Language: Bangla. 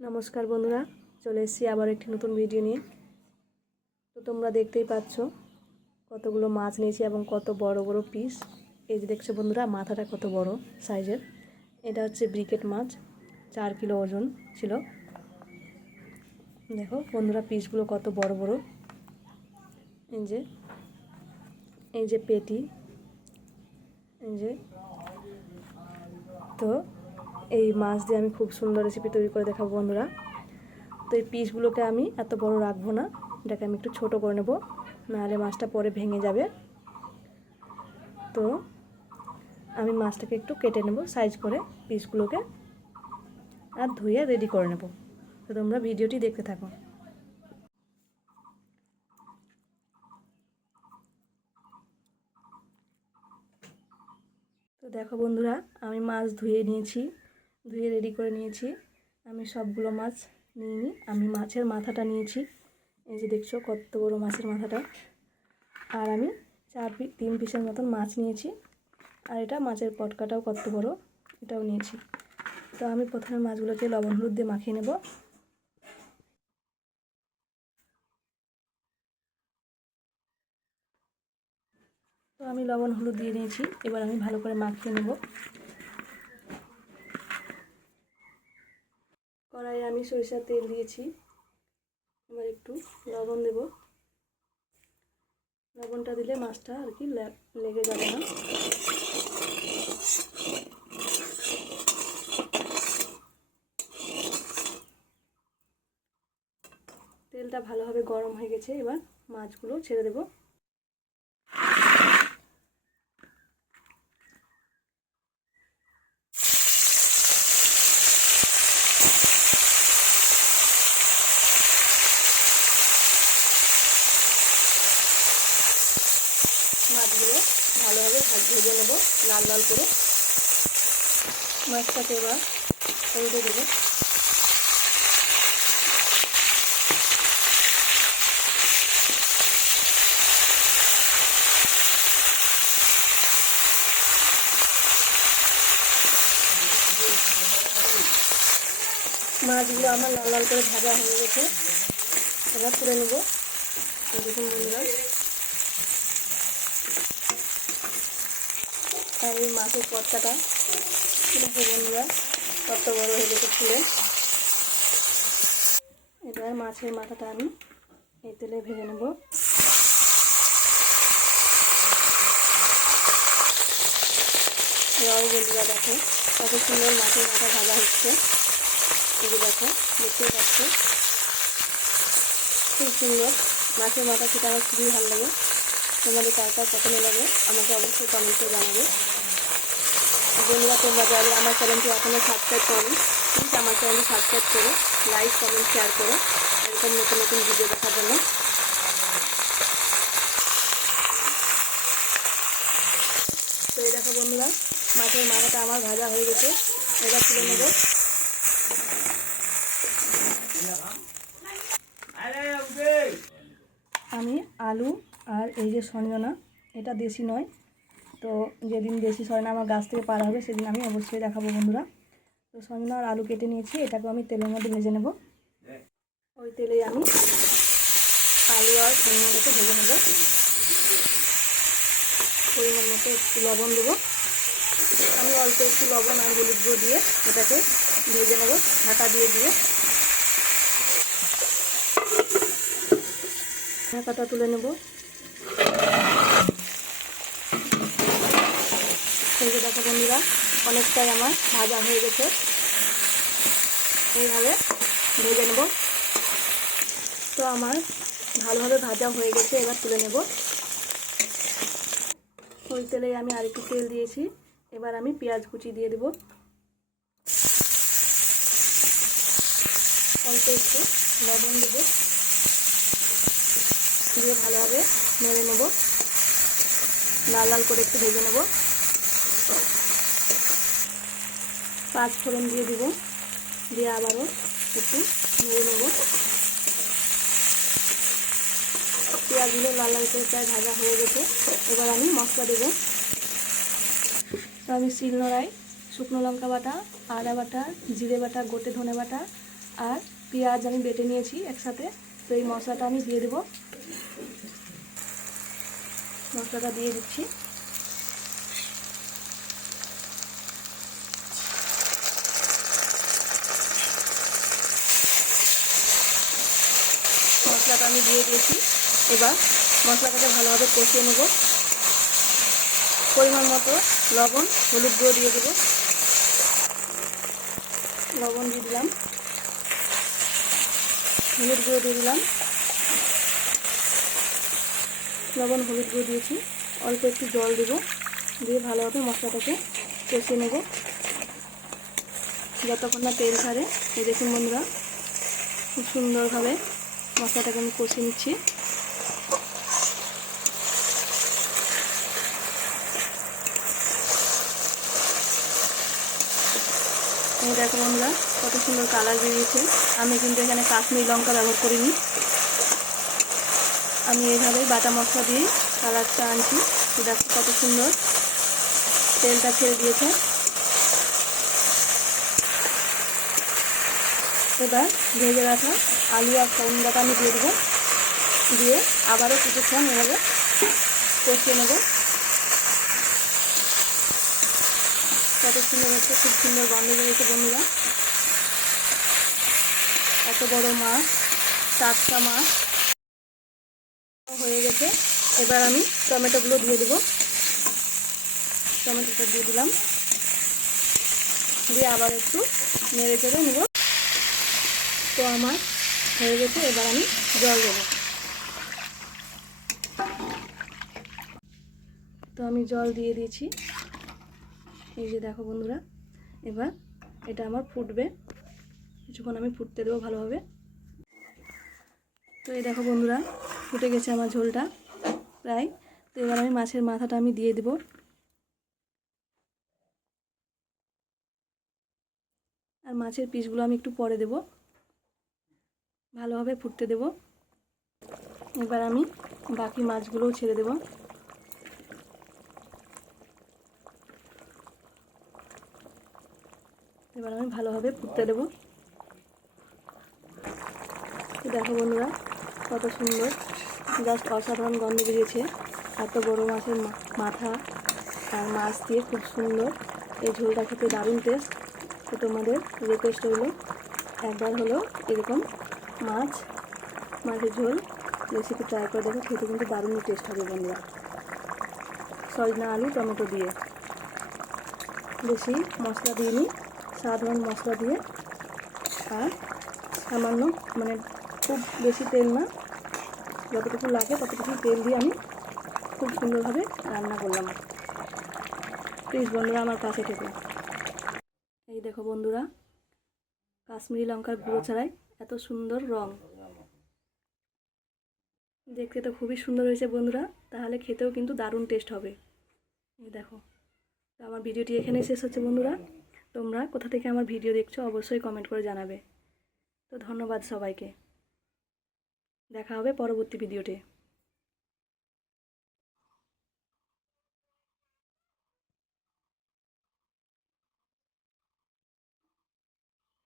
নমস্কার বন্ধুরা, চলে এসেছি আবার একটি নতুন ভিডিও নিয়ে। তো তোমরা দেখতেই পাচ্ছ কতগুলো মাছ নিয়েছি এবং কত বড় বড় পিস। এই যে দেখছো বন্ধুরা, মাথাটা কত বড় সাইজের। এটা হচ্ছে ব্রিকেট মাছ, 4 কিলো ওজন ছিল। দেখো বন্ধুরা, পিসগুলো কত বড় বড়। এই যে পেটি, এই যে। তো এই মাছ দিয়ে আমি খুব সুন্দর রেসিপি তৈরি করে দেখাবো বন্ধুরা। তো এই পিসগুলোকে আমি এত বড় রাখবো না, এটাকে আমি একটু ছোট করে নেব, নাহলে মাছটা পরে ভেঙে যাবে। তো আমি মাছটাকে একটু কেটে নেব সাইজ করে পিসগুলোকে, আর ধুয়ে রেডি করে নেব। তো তোমরা ভিডিওটি দেখতে থাকো। তো দেখো বন্ধুরা, আমি মাছ ধুয়ে নিয়েছি, ধুয়ে রেডি করে নিয়েছি। আমি সবগুলো মাছ নিইনি, আমি মাছের মাথাটা নিয়েছি। এই যে দেখছো কত বড় মাছের মাথাটা। আর আমি 3 পিসের মতন মাছ নিয়েছি। আর এটা মাছের পটকাটাও কত বড়, এটাও নিয়েছি। তো আমি প্রথমে মাছগুলোকে লবণ হলুদ দিয়ে মাখিয়ে নেব। তো আমি লবণ হলুদ দিয়ে নিয়েছি, এবার আমি ভালো করে মাখিয়ে নেব। কড়াইয়ে আমি সরিষার তেল দিয়েছি, এবার একটু লবণ দেব। লবণটা দিলে মাছটা আর কি লেগে যাবে না। তেলটা ভালোভাবে গরম হয়ে গেছে, এবার মাছগুলো ছেড়ে দেব। মাছগুলো ভালোভাবে ভেজে নেব লাল লাল করে। মাছটাকে এবার উল্টে দেবো। মাছগুলো আমার লাল লাল করে ভাজা হয়ে গেছে, এবার তুলে নেব। দেখুন বন্ধুরা, আর এই মাছের পটকাটা দেখো বন্ধুরা কত বড় হয়ে গেছে ফুলে। এবার মাছের মাথাটা আমি এই তেলে ভেজে নেব। বন্ধুরা দেখো কত সুন্দর মাছের মাথা ভাজা হচ্ছে। এই যে দেখো, দেখতেই পাচ্ছ খুব সুন্দর মাছের মাথা খেতে আমার খুবই ভালো লাগে। তোমাদের কার কার পছন্দ লাগে আমাকে অবশ্যই কমেন্টে জানাবে। বন্ধুরা, তোমরা যারা আমার চ্যানেলটি এখনও সাবস্ক্রাইব করো, প্লিজ আমার চ্যানেলটি সাবস্ক্রাইব করো, লাইক কমেন্ট শেয়ার করো এরকম নতুন নতুন ভিডিও দেখার জন্য। তো এই দেখো বন্ধুরা, মাছের মাথাটা আমার ভাজা হয়ে গেছে, এবার তুলে নেব। আমি আলু আর এই যে সঞ্জনা, এটা দেশি নয়, তো যেদিন দেশি সঞ্জনা আমার গাছ থেকে পাড়া হবে সেদিন আমি অবশ্যই দেখাবো বন্ধুরা। তো সঞ্জনা আর আলু কেটে নিয়েছি, এটাকে আমি তেলের মধ্যে ভেজে নেব। ওই তেলেই আমি আলু আর সঞ্জনাটাকে ভেজে নেব। পরিমাণ মতো একটু লবণ দেবো, আমি অল্প একটু লবণ আর হলুদ গুঁড়ো দিয়ে এটাকে ভেজে নেব ঢাকা দিয়ে দিয়ে। ঢাকাটা তুলে নেব। এই যে দেখো বন্ধুরা, অনেকটাই আমার ভাজা হয়ে গেছে, এইভাবে ভেজে নেব। তো আমার ভালোভাবে ভাজা হয়ে গেছে, এবার তুলে নেব। ওই তেলেই আমি আরেকটু তেল দিয়েছি, এবার আমি পেঁয়াজ কুচি দিয়ে দেব। অল্প একটু লবণ দেব, দিয়ে ভালোভাবে নেড়ে নেব, লাল লাল করে একটু ভেজে নেব। 5 ফোড়ন দিয়ে দেব, দিয়ে আবারও একটু নেড়ে নেব। পেঁয়াজগুলো লাল লাল করে প্রায় ভাজা হয়ে গেছে, এবার আমি মশলা দেব। তো আমি শিলনোড়ায় শুকনো লঙ্কা বাটা, আদা বাটা, জিরে বাটা, গোটে ধনে বাটা আর পেঁয়াজ আমি বেটে নিয়েছি একসাথে। তো এই মশলাটা আমি দিয়ে দেবো, মশলাটা দিয়ে দিচ্ছি। মশলাটা আমি দিয়ে দিয়েছি। এবার মশলাটাকে ভালোভাবে কষিয়ে নেব। পরিমাণ মতো লবণ, হলুদ গুঁড়ো দিয়ে দেবো। লবণ দিয়ে দিলাম, হলুদ গুঁড়ো দিয়ে দিলাম, লবণ হলুদ গুঁড়ো দিয়েছি। অল্প একটু জল দেবো, দিয়ে ভালোভাবে মশলাটাকে কষিয়ে নেব যতক্ষণ না তেল ছাড়ে। এই দেখুন বন্ধুরা, খুব সুন্দরভাবে মশলাটাকে আমি কষিয়ে নিচ্ছি। এই দেখো বন্ধুরা, কত সুন্দর কালার বেরিয়েছে। আমি কিন্তু এখানে কাশ্মীরি লঙ্কা ব্যবহার করিনি, আমি এইভাবে বাটা মশলা দিয়ে কালারটা আনছি। দেখো কত সুন্দর তেলটা ছেড়ে দিয়েছে। এবার ভেজে রাখা আলু আর সয়াবিনটা আমি দিয়ে দেবো, দিয়ে আবারও কিছুক্ষণ এভাবে কষিয়ে নেব। কত সুন্দর হচ্ছে, খুব সুন্দর গন্ধ বেরিয়েছে বন্ধুরা। এত বড় মাছ, টাটকা মাছ হয়ে গেছে। এবার আমি টমেটোগুলো দিয়ে দেবো। টমেটোটা দিয়ে দিলাম, দিয়ে আবার একটু নেড়ে চেড়ে নেব। তো আমার হয়ে গেছে। এবার আমি জল দেবো। তো আমি জল দিয়ে দিয়েছি। এই যে দেখো বন্ধুরা, এবার এটা আমার ফুটবে, কিছুক্ষণ আমি ফুটতে দেবো ভালোভাবে। তো এই দেখো বন্ধুরা, ফুটে গেছে আমার ঝোলটা প্রায়। তো এবার আমি মাছের মাথাটা আমি দিয়ে দেবো। আর মাছের পিসগুলো আমি একটু পরে দেব, ভালোভাবে ফুটতে দেব। এবার আমি বাকি মাছগুলোও ছেড়ে দেব। এবার আমি ভালোভাবে ফুটতে দেব। দেখো বন্ধুরা, কত সুন্দর, জাস্ট অসাধারণ গন্ধ বেরিয়েছে। এত বড় মাছের মাথা আর মাছ দিয়ে খুব সুন্দর এই ঝোলটা খেতে দারুণ টেস্ট। তো তোমাদের রিকোয়েস্ট হলো একবার হলেও এরকম মাছের ঝোল রেসিপি ট্রাই করে দেখো, খেতে কিন্তু দারুণই টেস্ট হবে বন্ধুরা। সজনা আলু টমেটো দিয়ে, বেশি মশলা দিইনি, সাধারণ মশলা দিয়ে আর সামান্য, মানে খুব বেশি তেল না, যতটুকু লাগে ততটুকু তেল দিয়ে আমি খুব সুন্দরভাবে রান্না করলাম। প্লিজ বন্ধুরা আমার পাশে থেকো। এই দেখো বন্ধুরা, কাশ্মীরি লঙ্কার গুঁড়ো ছাড়াই এত সুন্দর রং, দেখতে তো খুবই সুন্দর হয়েছে বন্ধুরা, তাহলে খেতেও কিন্তু দারুণ টেস্ট হবে। এই দেখো, তো আমার ভিডিওটি এখানেই শেষ হচ্ছে বন্ধুরা। তোমরা কোথা থেকে আমার ভিডিও দেখছো অবশ্যই কমেন্ট করে জানাবে। তো ধন্যবাদ সবাইকে, দেখা হবে পরবর্তী ভিডিওতে।